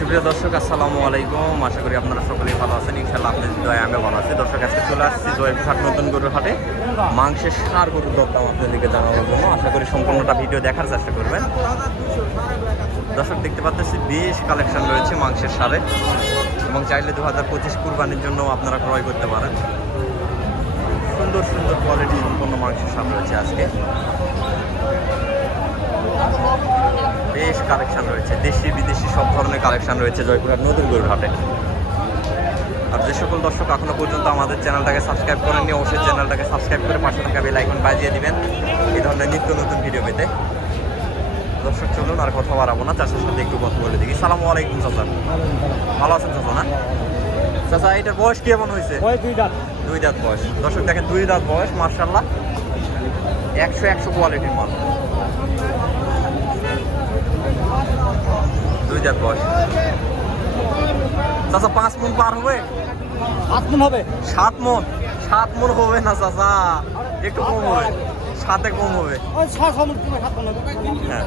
সুপ্রিয় দর্শক, আসসালামু আলাইকুম। আশা করি আপনারা সকলেই ভালো আছেন। ইনশাল্লাহ আপনাদের দয়া আমি ভালো আছি। দর্শক, আজকে চলে আসছি জয়পুরহাট নতুন গরুর হাটে। মাংসের সার গরুর দরদাম আপনাদেরকে জানানোর জন্য আশা করি সম্পূর্ণটা ভিডিও দেখার চেষ্টা করবেন। দর্শক, দেখতে পাচ্ছি বেশ কালেকশন রয়েছে মাংসের সারে। এবং চাইলে দু হাজার পঁচিশ কুরবানির জন্য আপনারা ক্রয় করতে পারেন। সুন্দর সুন্দর কোয়ালিটি সম্পন্ন মাংসের সার রয়েছে আজকে। বেশ কালেকশন রয়েছে। দেশি বিদেশি সব ধরনের কালেকশন রয়েছে জয়পুরহাট নতুন গরুর হাটে। আর যে সকল দর্শক এখনও পর্যন্ত আমাদের চ্যানেলটাকে সাবস্ক্রাইব করেননি অবশ্যই চ্যানেলটাকে সাবস্ক্রাইব করে পাশে থাকা বেল আইকন বাজিয়ে দিবেন। এই ধরনের নিত্য নতুন ভিডিও পেতে। দর্শক চলুন আর কথা বাড়াবো না চাষের সাথে একটু কথা বলে দেখি। সালামু আলাইকুম চাচা। ভালো আছেন চাচা না? চাচা এটার বয়স কেমন হয়েছে? দুই দাঁত। দুই দাঁত বয়স। দর্শক দেখেন দুই দাঁত বয়স মার্শাল্লাহ একশো একশো কোয়ালিটির মাল। দুই দাঁত চাচা পাঁচ মন পার হবে? সাত মন হবে। সাত মন? সাত মন হবে না চাচা। একটু কম হবে। সাতে কম হবে। হ্যাঁ।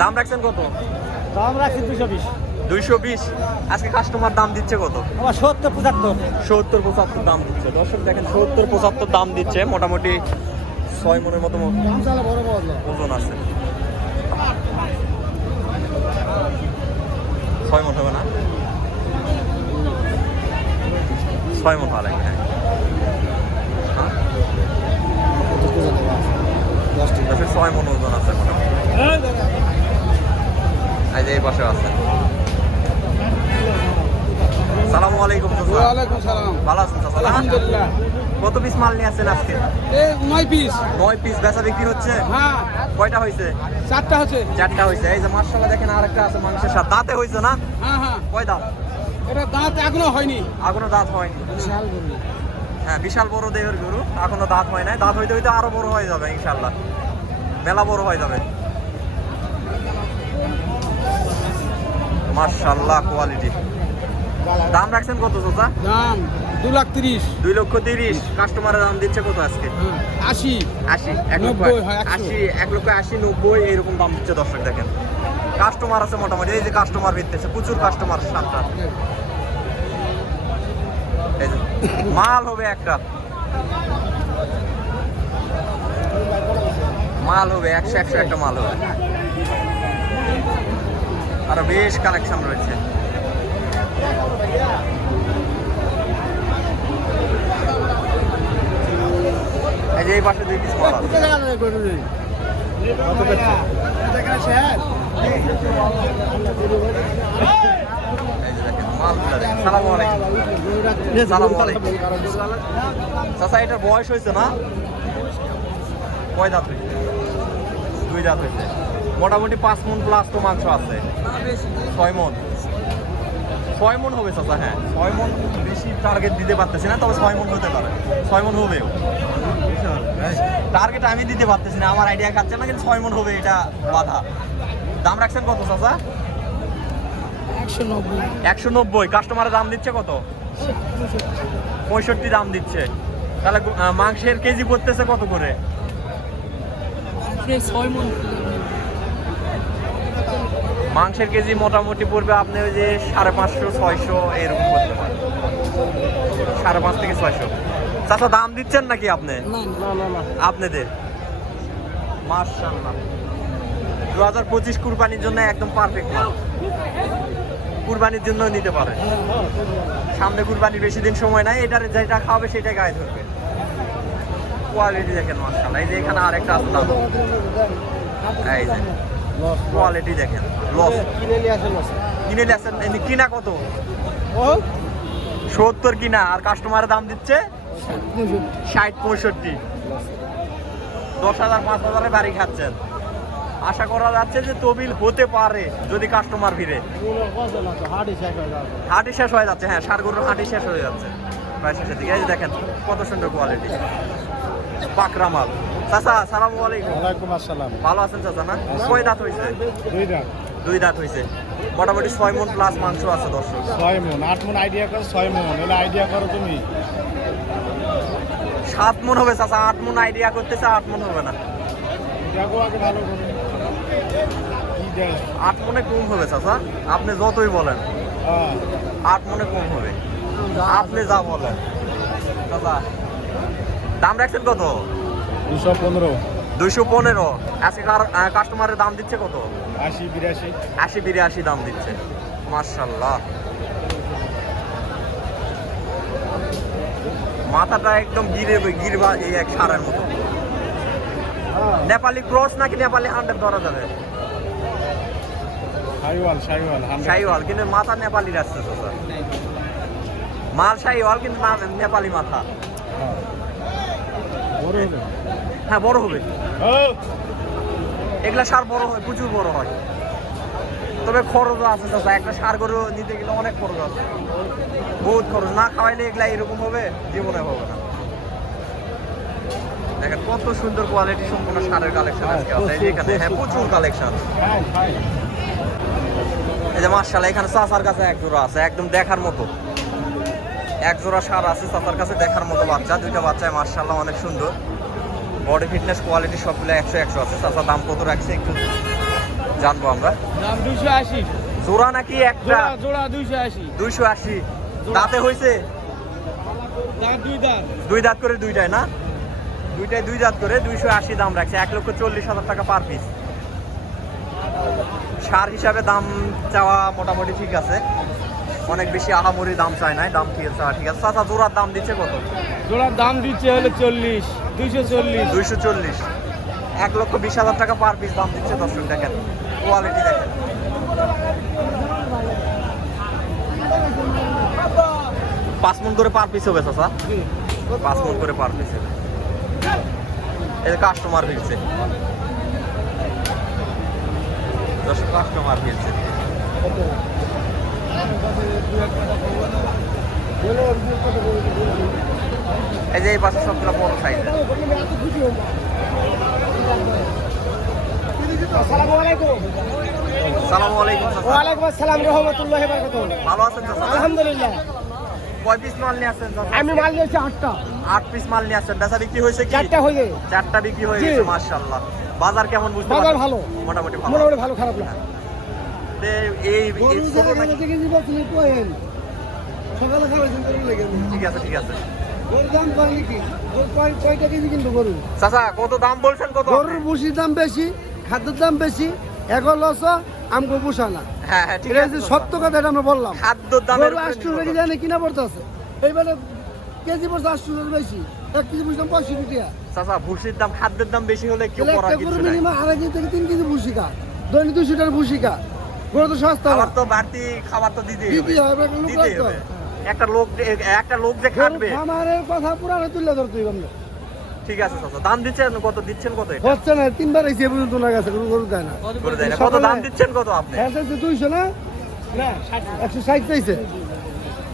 দাম রাখছেন কত? দাম রাখছি দুশো বিশ। দুইশো বিশ? আজকে কাস্টমার দাম দিচ্ছে কত? সত্তর পঁচাত্তর। সত্তর পঁচাত্তর দাম দিচ্ছে। দর্শক দেখেন সত্তর পঁচাত্তর দাম দিচ্ছে। মোটামুটি ছয় মনের মতো ওজন আছে। ছয় মন হবে না? ছয় মন ভালো হ্যাঁ। দশের ছয় মন ওজন আছে মোটামুটি। এই পাশে আছে। সালামু আলাইকুম। ওয়ালাইকুম সালাম। ভালো আছেন চাচা? আলহামদুলিল্লাহ। কত পিস মাল নিয়ে আসছেন আজকে? এই নয় পিস নয় পিস বেচা বিক্রি হচ্ছে? হ্যাঁ। কয়টা হয়েছে? চারটা হচ্ছে চারটা হয়েছে। এই যে মার্শাল্লাহ দেখেন আরেকটা আছে মাংসের সাথে। দাঁতে হয়েছে না? হ্যাঁ হ্যাঁ। কয় দাঁত? এটা দাঁত এখনও হয়নি। এখনও দাঁত হয়নি। হ্যাঁ বিশাল বড় দেহের গরু। এখনও দাঁত হয় নাই। দাঁত হইতে হইতে আরও বড় হয়ে যাবে ইনশাল্লাহ মেলা বড় হয়ে যাবে। মার্শাল্লাহ কোয়ালিটি দাম রাখছেন কত চাচা? দাম। দু লাখ তিরিশ। দুই লক্ষ তিরিশ। কাস্টমারের দাম দিচ্ছে কত আজকে? আশি। আশি এক লক্ষ। আশি এক লক্ষ আশি নব্বই এইরকম দাম দিচ্ছে দর্শক দেখেন। কাস্টমার আছে মোটামুটি এই যে কাস্টমার ভিত্তিছে প্রচুর কাস্টমার সাতটা মাল হবে একটা মাল হবে একশো একশো একটা মাল হবে। আরও বেশ কালেকশন রয়েছে। এই যে এই পাশে দুই পিস বয়স হয়েছে না? কয় দাঁত হয়েছে? দুই দাঁত হয়েছে। মোটামুটি পাঁচ মন প্লাস তো মাংস আছে। ছয় মন। ছয় মন হবে চাচা হ্যাঁ। ছয় মন বেশি টার্গেট দিতে পারতেছি না তবে ছয় মন হতে পারে। ছয় মন হবেও। টার্গেট আমি দিতে পারতেছি না আমার আইডিয়া খাচ্ছে না কিন্তু ছয় মন হবে এটা বাধা। দাম রাখছেন কত চাচা? একশো নব্বই। কাস্টমারের দাম দিচ্ছে কত? পঁয়ষট্টি দাম দিচ্ছে। তাহলে মাংসের কেজি পড়তেছে কত করে? ছয় মন। মাংসের কেজি মোটামুটি পড়বে আপনি ওই যে সাড়ে পাঁচশো ছয়শো এরকম করতে পারেন সাড়ে পাঁচ থেকে ছয়শো। চাচা দাম দিচ্ছেন নাকি আপনি? আপনাদের? মার্শাল্লাহ দু হাজার পঁচিশ কুরবানির জন্য একদম পারফেক্ট মাল। কুরবানির জন্য নিতে পারে। সামনে কুরবানির বেশি দিন সময় নাই এটার যেটা খাওয়াবে সেটা গায়ে ধরবে। কোয়ালিটি দেখেন মার্শাল্লাহ এই যে এখানে আরেকটা আছে দাম। এই যে। কোয়ালিটি দেখেন লস কিনে নিয়ে আসেন কিনে এমনি কিনা কত? ও? সত্তর কিনা আর কাস্টমারের দাম দিচ্ছে ষাট পঁয়ষট্টি। দশ হাজার পাঁচ হাজারে বাড়ি খাচ্ছেন। আশা করা যাচ্ছে যে তবিল হতে পারে যদি কাস্টমার ভিড়ে শেষ হয়ে হাঁটি শেষ হয়ে যাচ্ছে হ্যাঁ সার গরুর হাঁটি শেষ হয়ে যাচ্ছে। প্রায় শেষের দিকে। দেখেন কত সুন্দর কোয়ালিটি পাকরা মাল চাচা সালামু আলাইকুম। ওয়ালাইকুম আসসালাম। ভালো আছেন চাচা না? কয় দাঁত হয়েছে দুই দাঁত। দুই দাঁত হয়েছে মোটামুটি ছয় মন প্লাস মাংস আছে দর্শক। ছয় মন আট মন আইডিয়া করো ছয় মন এলে আইডিয়া করো তুমি। সাত মন হবে চাচা আট মন আইডিয়া করতেছে আট মন হবে না। দেখো আগে ভালো করে। আট মনে কম হবে চাচা আপনি যতই বলেন। হ্যাঁ। আট মনে কম হবে। আপনি যা বলেন। দাদা দাম রাখছেন কত? দুশো পনেরো। দুইশো পনেরো। আজকে কাস্টমারের দাম দিচ্ছে কত? আশি বিরাশি। আশি বিরাশি দাম দিচ্ছে। মার্শাল্লাহ মাথাটা একদম গিরে গিরবা এই এক সারের মতো। নেপালি ক্রস নাকি নেপালি হান্ড্রেড ধরা যাবে? শাহিওয়াল কিন্তু মাথা নেপালি আসছে তো স্যার মাল শাহিওয়াল কিন্তু নেপালি মাথা। হবে হ্যাঁ বড় হবে। এগুলা সার বড় হয় প্রচুর বড় হয়। তবে খরচও আছে চাচা একটা সার গরু নিতে গেলে অনেক খরচ আছে। বহুত খরচ। না খাওয়াইলে এগুলা এরকম হবে জীবনে হবে না। দেখেন কত সুন্দর কোয়ালিটি সম্পূর্ণ সারের কালেকশন আজকে। আছে এখানে হ্যাঁ প্রচুর কালেকশন খাই এই যে মার্শাল এখানে চাচার কাছে এক জোড়া আছে একদম দেখার মতো। এক জোড়া সার আছে চাচার কাছে দেখার মতো বাচ্চা। দুইটা বাচ্চায় মার্শাল্লাহ অনেক সুন্দর। বডি ফিটনেস কোয়ালিটি সবগুলো একশো একশো আছে। চাচা দাম কত রাখছে একটু জানব আমরা। দাম দুইশো আশি। জোড়া নাকি একটা? জোড়া দুইশো আশি। দুইশো আশি। দাঁতে হয়েছে দুই দাঁত। করে দুইটায় না? দুইটায় দুই দাঁত করে দুইশো আশি দাম রাখছে। এক লক্ষ চল্লিশ হাজার টাকা পার পিস সার হিসাবে দাম চাওয়া মোটামুটি ঠিক আছে। অনেক বেশি আহামরি দাম চায় নাই দাম ঠিক আছে ঠিক আছে চাচা জোড়ার দাম দিচ্ছে কত? জোড়ার দাম দিচ্ছে হলো চল্লিশ দুইশো চল্লিশ। দুইশো চল্লিশ। এক লক্ষ বিশ হাজার টাকা পার পিস দাম দিচ্ছে দর্শক দেখেন কোয়ালিটি দেখেন। পাঁচ মন করে পার পিস হবে চাচা। পাঁচ মন করে পার পিস হবে এই কাস্টমার ফিরছে দর্শক কাস্টমার ফিরছে এই যে এই পাশে সবগুলো বড় আলহামদুলিল্লাহ। কয় পিস মাল নিয়ে আসছেন আমি মাল নিয়েছি আটটা। আট পিস মাল নিয়ে আসছেন। বেচা বিক্রি হয়েছে চারটা হয়ে চারটা বিক্রি হয়ে জি। গেছে মাশাআল্লাহ। বাজার কেমন বুঝতে বাজার ভালো। মোটামুটি ভালো। মোটামুটি ভালো খারাপ না। তে এই সকালে ঠিক আছে ঠিক আছে। দাম চাচা কত দাম বলছেন কত? গরুর ভুসির দাম বেশি খাদ্যের দাম বেশি এখন লস আমগো পোষা না হ্যাঁ ঠিক আছে সত্য কথা এটা আমরা বললাম। খাদ্যর দামের গরু আটশো টাকা করে। কিনা পড়তে আছে এইবারে কেজি পড়ছে আটশো টাকা বেশি। এক কেজি পঁয়ষট্টি টাকা। চাচা দাম খাদ্যের দাম বেশি হলে কেউ তাহলে করার একটা কিছু নাই মিনিমাম আড়াই কেজি থেকে তিন কেজি দৈনিক দুশো টাকার ভুসি খা গরু তো সস্তা খাবার তো বাড়তি খাবার তো দিতেই হবে। দিতেই হবে, একটা লোক। একটা লোক যে খাটবে। খামারের কথা পুরানো তুলে ধরতে হবে আমরা। ঠিক আছে চাচা। দাম দিচ্ছেন কত? দিচ্ছেন কত এটা? হচ্ছে না তিনবার এসে পর্যন্ত না গেছে কোনো গরু দেয় না। করে দেয় না। কত দাম দিচ্ছেন কত আপনি? হ্যাঁ দুইশো না? একশো ষাট চাইছে।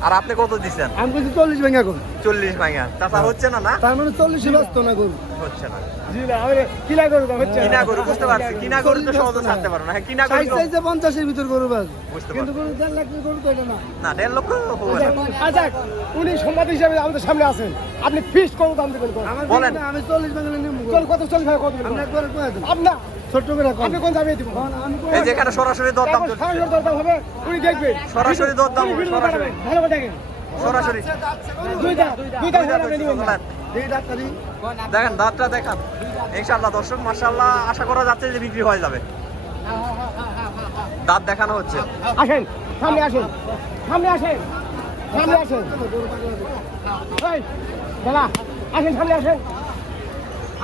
আর আপনি কত দিচ্ছেন? আমি বলছি চল্লিশ ভেঙে এখন চল্লিশ ভাঙা চাচা হচ্ছে না না? তার মানে চল্লিশে ব্যস্ত না গরু? হচ্ছে না। জি না আমি কিলা গরু হচ্ছে কিনা গরু বুঝতে পারছি। কিনা গরু তো সহজে ছাড়তে পারো না। হ্যাঁ কিনা গরু চাইছে পঞ্চাশের ভিতর গরু বাস। বুঝতে কিন্তু গরু দেড় লাখ গরু তো এটা না। না দেড় লক্ষ হবে আচ্ছা উনি সম্বাদ হিসাবে আমাদের সামনে আছেন। আপনি দাম দেবেন বলেন। আমি চল্লিশ ভেঙে নিব চল কত চল্লিশ ভাই কত দেবেন একবার কয়ে দেবো আপনার ছোট্ট করে আপনি কোন দামে দিব আমি এই যেখানে সরাসরি দরদাম তারপর চলছে। সরাসরি দরদাম হবে উনি দেখবেন সরাসরি দরদাম সরাসরি। ভালো করে দেখেন। সরাসরি। দেখেন দাঁতটা দেখান। ইনশাল্লাহ দর্শক মার্শাল্লাহ আশা করা যাচ্ছে যে বিক্রি হয়ে যাবে। দাঁত দেখানো হচ্ছে। আসেন সামনে আসেন। সামনে আসেন। সামনে আসেন। এই, দাদা আসেন সামনে আসেন।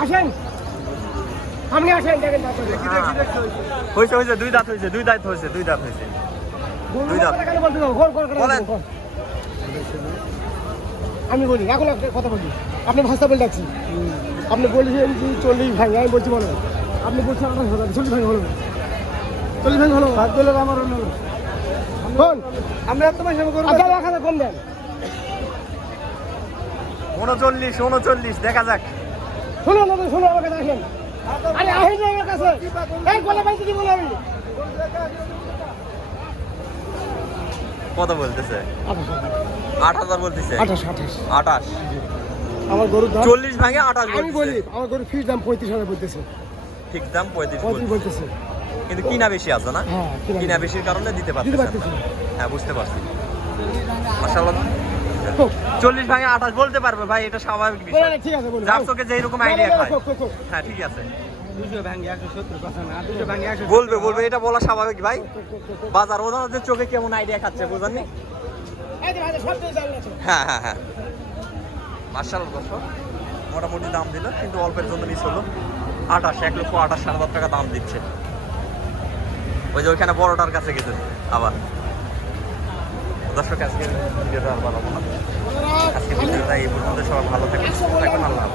আসেন। সামনে আসেন দেখেন হয়েছে হয়েছে দুই দাঁত হয়েছে দুই দাঁত হয়েছে দুই দাঁত হয়েছে। দুই দাঁত। বলেন। আমি বলি এখন একটা কথা বলি। আপনি ভাষা বলে ডাকছি আপনি বলেছেন যে চল্লিশ ভাই আমি বলছি বলো। আপনি বলছেন আঠাশ হাজার চল্লিশ ভাই হলো। চল্লিশ ভাই হলো ভাত দিলে আমার অন্য কোন আমরা এত পয়সা করব আচ্ছা এক হাজার কম দেন। উনচল্লিশ উনচল্লিশ দেখা যাক। শুনুন না শুনুন আমার কাছে আসেন। আরে আসেন না আমার কাছে। এই গলা কি বলে আমি। কত বলতেছে? আট হাজার বলতেছে? আঠাশ আঠাশ। আঠাশ। আমার গরুর দাম চল্লিশ ভাঙে আঠাশ আমি বলি আমার গরুর ফিস দাম পঁয়ত্রিশ হাজার বলতেছে। ঠিক দাম পঁয়ত্রিশ বলতেছে। কিন্তু কিনা বেশি আছে না? হ্যাঁ কিনা বেশির কারণে দিতে পারতেছে হ্যাঁ বুঝতে পারছি। মাসাল্লাহ চল্লিশ ভাঙে আঠাশ বলতে পারবে ভাই এটা স্বাভাবিক বিষয়। না, ঠিক আছে যার চোখে যেই রকম আইডিয়া। হ্যাঁ ঠিক আছে। দুশো দুশো বলবে বলবে এটা বলা স্বাভাবিক ভাই। বাজার ওনাদের চোখে কেমন আইডিয়া খাচ্ছে আছে। হ্যাঁ হ্যাঁ হ্যাঁ। মার্শাল দর্শক মোটামুটি দাম দিল কিন্তু অল্পের জন্য মিস হলো। আঠাশ এক লক্ষ আঠাশ হাজার টাকা দাম দিচ্ছে। ওই যে ওইখানে বড়টার কাছে গেছে আবার। দর্শক আজকে ভিডিওটা আর বানাবো না। আজকে ভিডিওটা এই পর্যন্ত সবাই ভালো থাকবেন আল্লাহ